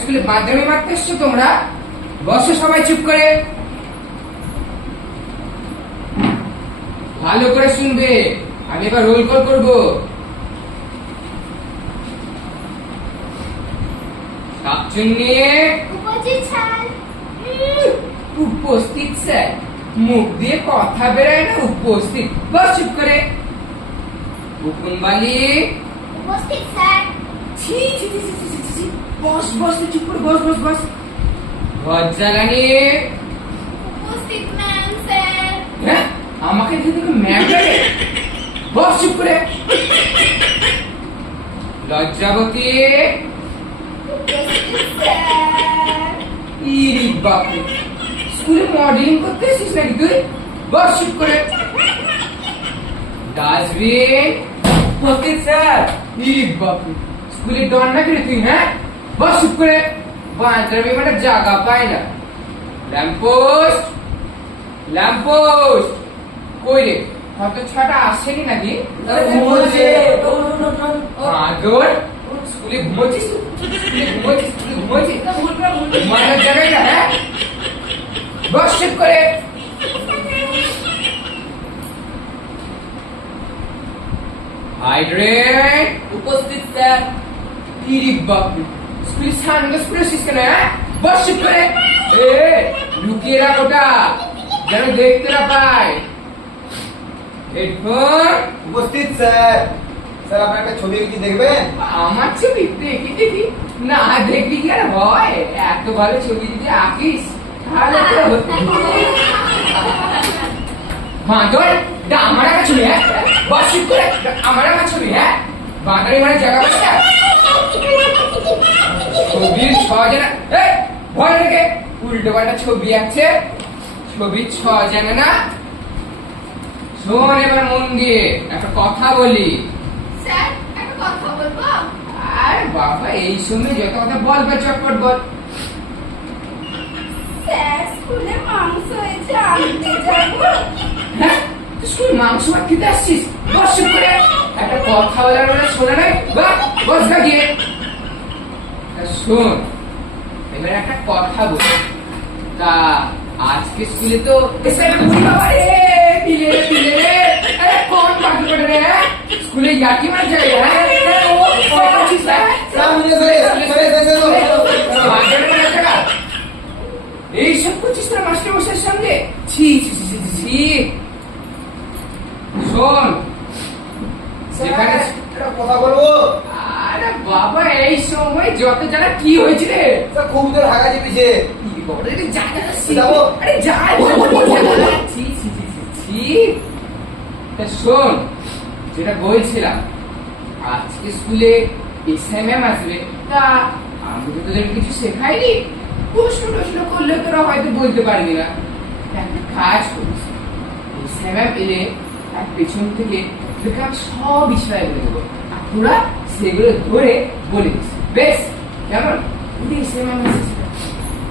স্কুলে বাথরুমে মারতে এসছো তোমরা? বসো সবাই চুপ করে, ভালো করে শুনবে। আমি এবার রোল কল করবো। শাকচুন্নি উপস্থিত স্যার। উপস্থিত স্যার? মুখ দিয়ে কথা বেরোয় না উপস্থিত। বস চুপ করে। বুকুনবালি উপস্থিত স্যার। ছি ছি ছি ছি ছি ছি ছি। বস বস চুপ করে বস বস বস। ভজ্জারানী উপস্থিত ম্যাম স্যার। হ্যাঁ, আমাকে যদি ম্যাম লাগে? বস চুপ করে। লজ্জাবতী উপস্থিত স্যার। ইরি বাপরে, স্কুলে মডেলিং করতে এসেছিস নাকি তুই? বস চুপ করে। ডাস্টবিন উপস্থিত স্যার। ইরি বাপরে, স্কুলের ডন নাকি রে তুই? হ্যাঁ, বস চুপ করে। বাঁচড়ামি মানে জায়গা পায় না। ল্যাম্পপোস্ট ল্যাম্পপোস্ট কই রে? হয়তো ছটা আসেনি নাকি? আদর স্কুলে ঘুমোচ্ছিস? স্কুলে ঘুমোচ্ছিস? স্কুলে ঘুমোচ্ছিস? ঘুমানোর জায়গায় না? হ্যাঁ, বস চুপ করে। হাইড্রেট উপস্থিত স্যার। ইরি বাপরে, স্কুলে সানগ্লাস পরেছিস কেন? হ্যাঁ, বস চুপ করে। এ লুকিয়ে রাখ ওটা, যেন দেখতে না পায়। হেডফোন উপস্থিত স্যার। স্যার আপনার একটা ছবি কি দেখবেন? আমার ছবি দেখি দেখি, না দেখবি কি আর হয়? এত ভালো ছবি যদি আঁকিস তাহলে তো বাঁদর আমার একটা ছবি। হ্যাঁ, বস চুপ করে। আমার একটা ছবি। হ্যাঁ, বাঁদরের মানে জায়গা পাস না। ছবির ছজনা ভয় রেখে উল্টো পাল্টা ছবি আছে, ছবির ছজনা না। শোন এবার মন দিয়ে একটা কথা বলি। স্যার একটা কথা বলবো? আরে বাবা, এই সময় যত কথা বলবে চটপট বল। স্যার স্কুলে মাংস হয়েছে, আনতে যাবো? হ্যাঁ, তুই স্কুল মাংস ভাত খেতে আসছিস? বস চুপ করে। একটা কথা বলার মানে শোনা নাই? বস না গিয়ে। শোন এবার একটা কথা বল। তা আজকে স্কুলে তো কোন বাকি করে রে? স্কুলে ইয়াকি মার যায়? এইসব করছিস তোর মাস্টার মশাইয়ের সঙ্গে? ছি ছি ছি ছি ছি। শোন যেখানে একটা কথা বলবো। আরে বাবা, এই সময় যত জানা কি হয়েছে রে? স্যার খুব জোর হাগা চেপেছে। যাবো? আরে যা। ছি ছি ছি ছি ছি। তা শোন, যেটা বলছিলাম, আজকে স্কুলে এসআই ম্যাম আসবে। তা আমি তো তোদের কিছু শেখাইনি। প্রশ্ন টশ্ন করলে তোরা হয়তো বলতে পারবি না। একটা কাজ করিস, এসআই ম্যাম এলে তার পেছন থেকে তোকে আমি সব বিষয় বলে দেবো, আর তোরা সেগুলো ধরে বলে দিস। বেশ কেমন? এসআই ম্যাম এসেছে।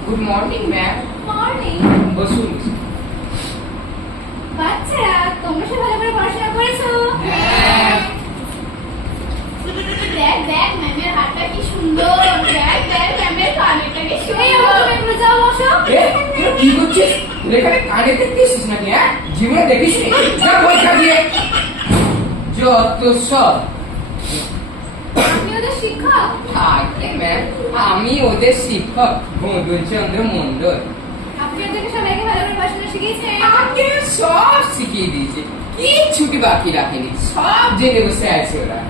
Good morning ma'am. মর্নিং। বসুন। বাচ্চারা তোমরা সব ভালো করে পড়াশোনা করেছো? দেখ দেখ ম্যামের হাতটা কি সুন্দর, দেখ দেখ ম্যামের কানেরটা কি সুন্দর। যাও বসো। তুই কি করছিস? এখানে কানে দেখতেছিস নাকি? হ্যাঁ, জীবনে দেখিস নি? যা পয়সা দিয়ে যত সব। আপনি ওদের শিক্ষক? আরে ম্যাম, আমি ওদের শিক্ষক মধুচন্দ্র মন্ডল। আপনি ওদেরকে সবাইকে ভালো করে পড়াশোনা শিখিয়েছেন? আগে সব শিখিয়ে দিয়েছে, কি ছুটি বাকি রাখেনি, সব জেনে বসে আছে ওরা।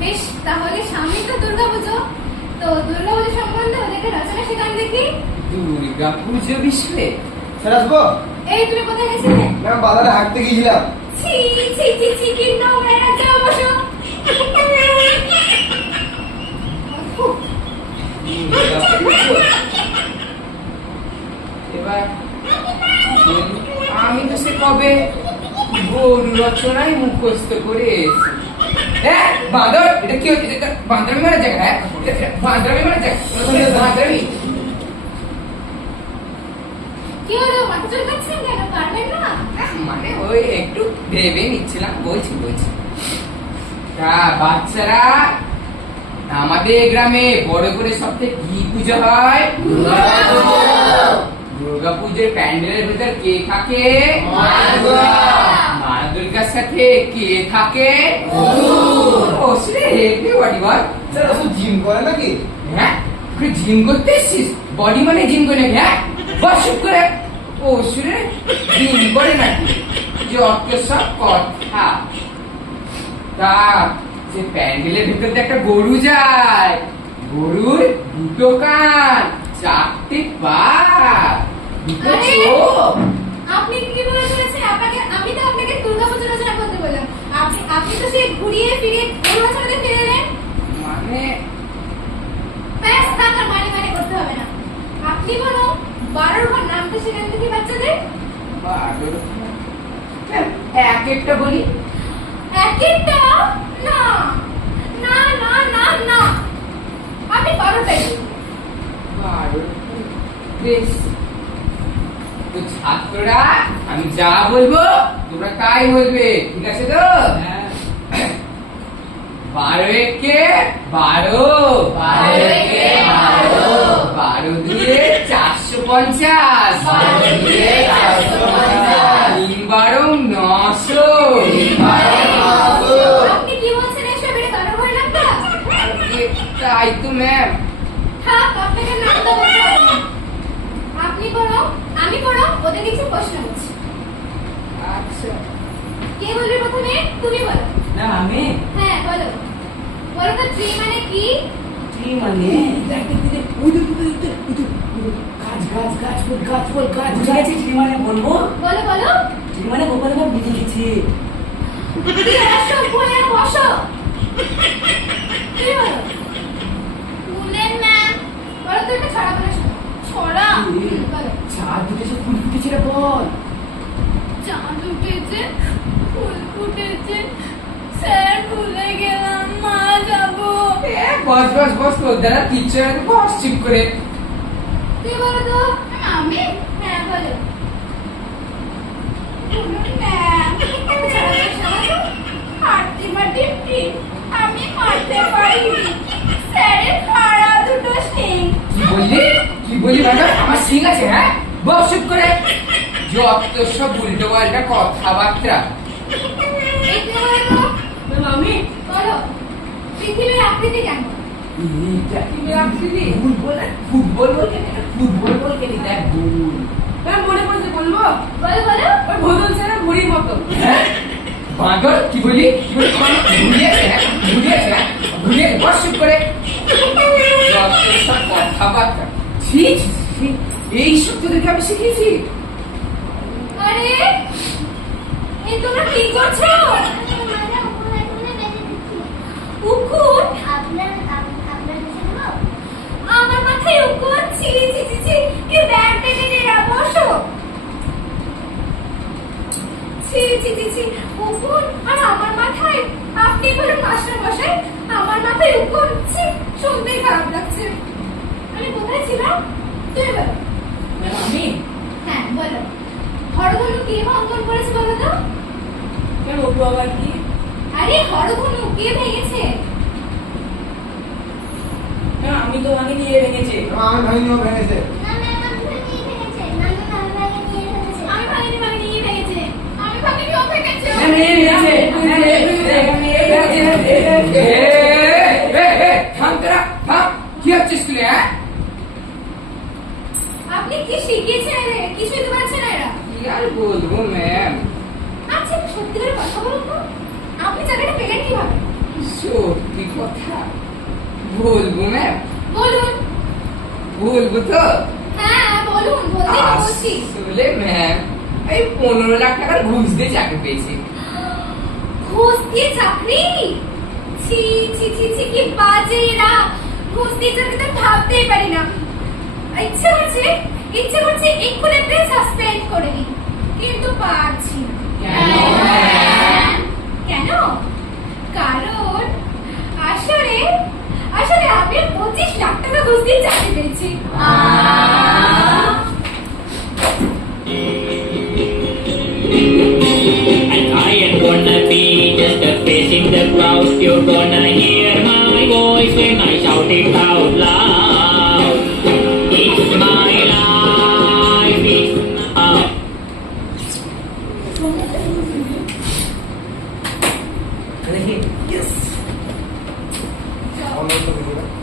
বেশ, তাহলে সামনেই তো দুর্গাপুজো, তো দুর্গাপুজো সম্বন্ধে ওদেরকে রচনা শেখান দেখি। দুর্গা পুজো বিষয়ে? স্যার আসবো? এই তুমি কোথায় গেছিলে? ম্যাম বাজারে হাঁটতে গিয়েছিলাম। ছি ছি ছি ছি, কি নোংরা না, যাও বসো। এবার আমি তো সে কবে গরু রচনায় মুখস্থ করে এসেছি। বাঁদর এটা কি হচ্ছে? এটা বাঁদরামি মারা জায়গা, হ্যাঁ? এটা বাঁদরামি মারা জায়গা, বাঁদরামি। কি হলো মাথা চুলকাচ্ছেন কেন? পারবেন না? মানে ওই একটু ভেবে নিচ্ছিলাম, বলছি। তা বাচ্চারা, আমাদের গ্রামে বড় করে সবথেকে কি পুজো হয়? দুর্গা পুজোর প্যান্ডেলের ভিতর কে থাকে? মা দুর্গার সাথে কে থাকে? অসুরে হেভি বডি বল। স্যার ও জিম করে নাকি? হ্যাঁ, তুই জিম করতে এসছিস? বডি মানে জিম করে নাকি? হ্যাঁ, বস করে। অসুরে জিম করে নাকি? যত সব কথা। তা সে প্যান্ডেলের ভিতর দিয়ে একটা গরু যায়, গরুর দুটো কান, চারটে পা, দুটো আরে! চোখ। আপনি কি বলে চলেছেন? আমি তো আপনাকে দুর্গাপূজা রচনা করতে বললাম। আপনি তো সেই ঘুরিয়ে ফিরিয়ে গরু রচনাতে ফিরে এলেন। মানে ব্যাস, থাক আর মানে করতে হবে না। আপনি বলো 12 ঘর নামটা সেখান থেকে বাচ্চাদের এক একটা বলি। এক একটা না না না না না, আপনি 12টাই বেশ, তো ছাত্ররা আমি যা বলবো তোমরা তাই বলবে, ঠিক আছে তো? 12 একে 12, 12 দিয়ে 450, 3 12 900। আপনি কি বলছেন এসব? এটা কারো ভয় লাগবে? তাই তো ম্যাম। থাক, আপনাকে নামটা বলতে হবে না। আপনি বলো, আমি বলো, ওদের কিছু প্রশ্ন করছি। আচ্ছা, কে বলবে প্রথমে? তুমি বলো। না আমি হ্যাঁ বলো তো, ট্রি মানে কি? কি মানে বুঝে গেছি কি মানে বলবো বলো কি মানে গোপাল বাবু বুঝে গেছি কি অসভ্য এরা, বসো। তুমি বলো। বলেন ম্যাম। বলো তো একটা ছড়া বলে শোনো। ছড়া? বলো। চার দুটো সে ফুল ফুটেছে রে, বল। চাঁদ উঠেছে, ফুল ফুটেছে, স্যার ভুলে গেলাম, মা যাবো। বস তোর দ্বারা কিচ্ছু হয় না, বস চুপ করে। তুই বলো তো। আমি? হ্যাঁ বলো। হাঁটতে মাটি আমি মারতে পারিনি, স্যারের খাড়া দুটো সিং। কি বললি ম্যাডাম? আমার সিং আছে? হ্যাঁ, বস চুপ করে। যত সব উল্টো পাল্টা কথাবার্তা। এতে বলো তো। আমি বলো, পৃথিবীর আকৃতি কেমন? ফুটবল বলকে দেখ ভুল। মনে পড়ছে বলবো বলো ওই ভোদন স্যারের ঘুড়ির মতো বাঁদর কি বলি? ঘুরিয়ে বস চুপ করে। যত সব কথাবার্তা। ছি, এই সব তোদেরকে আমি শিখিয়েছি? আরে এই তোমরা কি করছো? উকুন? আমার মাথায় উকুন? ছি কি ব্যাগ টেনে নিয়ে বসো। ছি উকুন আর আমার মাথায়? আপনি বলেন মাস্টার মশাই আমার মাথায় উকুন? ছি, শুনতেই খারাপ লাগছে। আমি কোথায় ছিলাম? তুমি বলো। আমি হ্যাঁ বলো। হরধনু কে অঙ্কন করেছে বলো তো? কেন ওটু আবার কি আরে হরধনু কে ভেঙেছে? আমি তো ভাঙিনি এ ভেঙেছে আমি ভাঙিনি, ও ভেঙেছে। আমি ভাঙিনি, ই ভেঙেছে। আমি ভাঙিনি, ও ভেঙেছে। থাম তোরা, থাম। কি হচ্ছে স্কুলে? হ্যাঁ, আপনি কি শিখিয়েছেন এদের? কিছুই তো পারছে না এরা। কি আর বলবো ম্যাম, আচ্ছা সত্যি করে কথা বলুন তো, আপনি চাকরিটা পেলেন কিভাবে? সত্যি কথা বলবো ম্যাম? বলুন। বলবো তো? হ্যাঁ বলুন, বলতেই তো বলছি। আসলে ম্যাম, এই 15 লাখ টাকার ঘুষ দিয়ে চাকরি পেয়েছি। ঘুষ দিয়ে চাকরি? ছি কি বাজে এরা। ঘুষ দিয়ে চাকরি তো ভাবতেই পারি না। ইচ্ছে করছে এক্ষুনি একটা সাসপেন্ড করে দিই, কিন্তু পারছি না। কেন? কেন? কারণ জানতে পেরেছি And I am gonna be just a face in the crowd. You're gonna hear my voice when I shout it out.